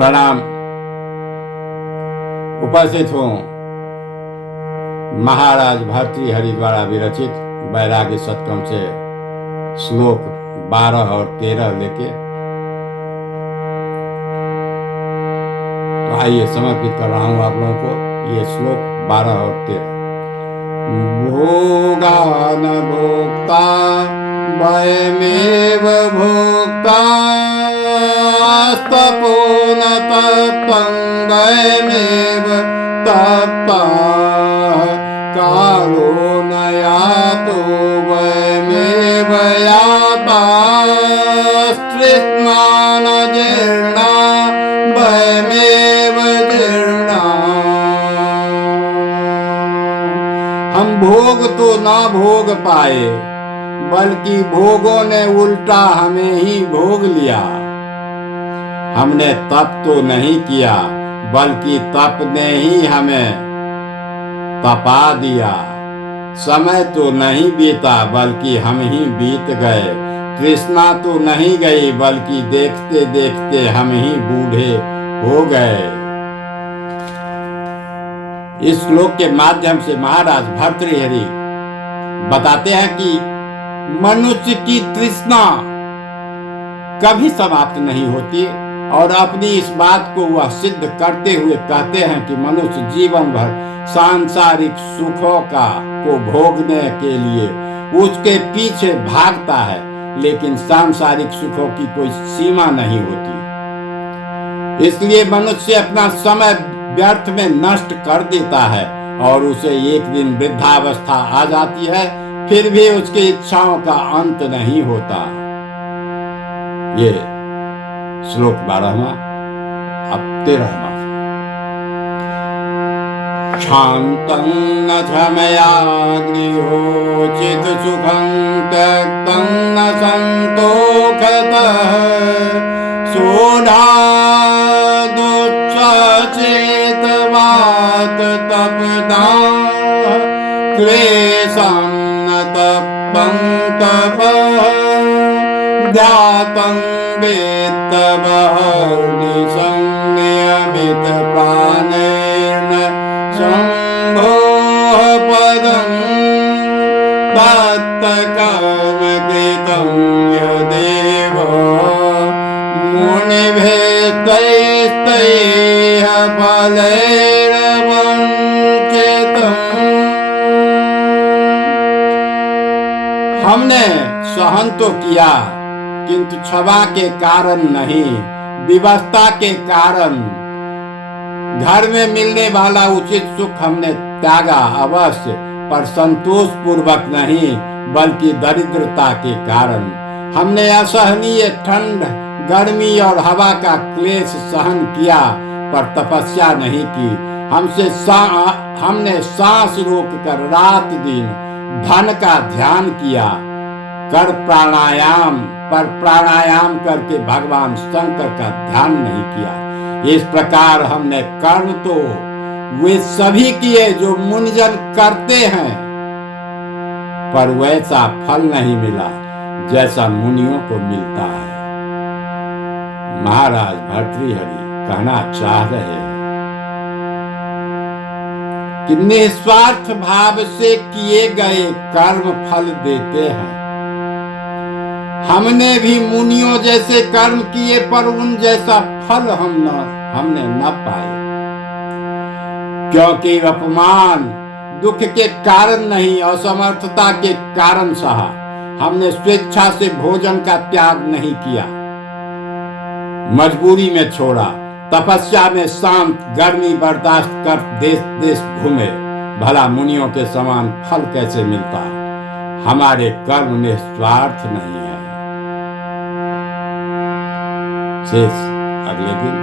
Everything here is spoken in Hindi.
प्रणाम। उपस्थित हूँ महाराज भर्तृहरि द्वारा विरचित वैराग्य शतकम से श्लोक 12 और 13 लेके। तो आइए समर्पित कर रहा हूँ आप लोगों को ये श्लोक 12 और 13। भोगा न भोक्ता वयमेव भोक्ता तपो न तप्तं वयमेव तप्ता कालो न यातो वयमेव याता तृष्णा न जीर्णा वयमेव जीर्णा। हम भोग तो ना भोग पाए बल्कि भोगों ने उल्टा हमें ही भोग लिया। हमने तप तो नहीं किया बल्कि तप ने ही हमें तपा दिया। समय तो नहीं बीता बल्कि हम ही बीत गए। तृष्णा तो नहीं गई बल्कि देखते देखते हम ही बूढ़े हो गए। इस श्लोक के माध्यम से महाराज भर्तृहरि बताते हैं कि मनुष्य की तृष्णा कभी समाप्त नहीं होती और अपनी इस बात को वह सिद्ध करते हुए कहते हैं कि मनुष्य जीवन भर सांसारिक सुखों को भोगने के लिए उसके पीछे भागता है, लेकिन सांसारिक सुखों की कोई सीमा नहीं होती। इसलिए मनुष्य अपना समय व्यर्थ में नष्ट कर देता है और उसे एक दिन वृद्धावस्था आ जाती है, फिर भी उसकी इच्छाओं का अंत नहीं होता। ये श्लोक 12वां। अब 13वां। शान्तं न क्षमया गृहोचित सुखं त्यक्तं न सन्तोषतः सोढा दुःखचेतवात् तपदा क्लेशं न तपं तपः ध्यातं वेत्तबहर्निशं नियमित प्राणेन शम्भोः पदं तत्कर्म कृतं यदेव मुनिभिस्तैः फलैर्वञ्चितम्। हमने सहन तो किया किंतु क्षमा के कारण नहीं, विवशता के कारण। घर में मिलने वाला उचित सुख हमने त्यागा अवश्य, पर संतोष पूर्वक नहीं बल्कि दरिद्रता के कारण। हमने असहनीय ठंड, गर्मी और हवा का क्लेश सहन किया पर तपस्या नहीं की। हमने सांस रोककर रात दिन धन का ध्यान किया कर प्राणायाम करके भगवान शंकर का ध्यान नहीं किया। इस प्रकार हमने कर्म तो वे सभी किए जो मुनिजन करते हैं, पर वैसा फल नहीं मिला जैसा मुनियों को मिलता है। महाराज भर्तृहरि कहना चाह रहे हैं कि निस्वार्थ भाव से किए गए कर्म फल देते हैं। हमने भी मुनियों जैसे कर्म किए पर उन जैसा फल हमने न पाए, क्योंकि अपमान दुख के कारण नहीं, असमर्थता के कारण सहा। हमने स्वेच्छा से भोजन का त्याग नहीं किया, मजबूरी में छोड़ा। तपस्या में शांत गर्मी बर्दाश्त कर देश देश घूमे। भला मुनियों के समान फल कैसे मिलता? हमारे कर्म निस्वार्थ नहीं है। शेष अगले दिन।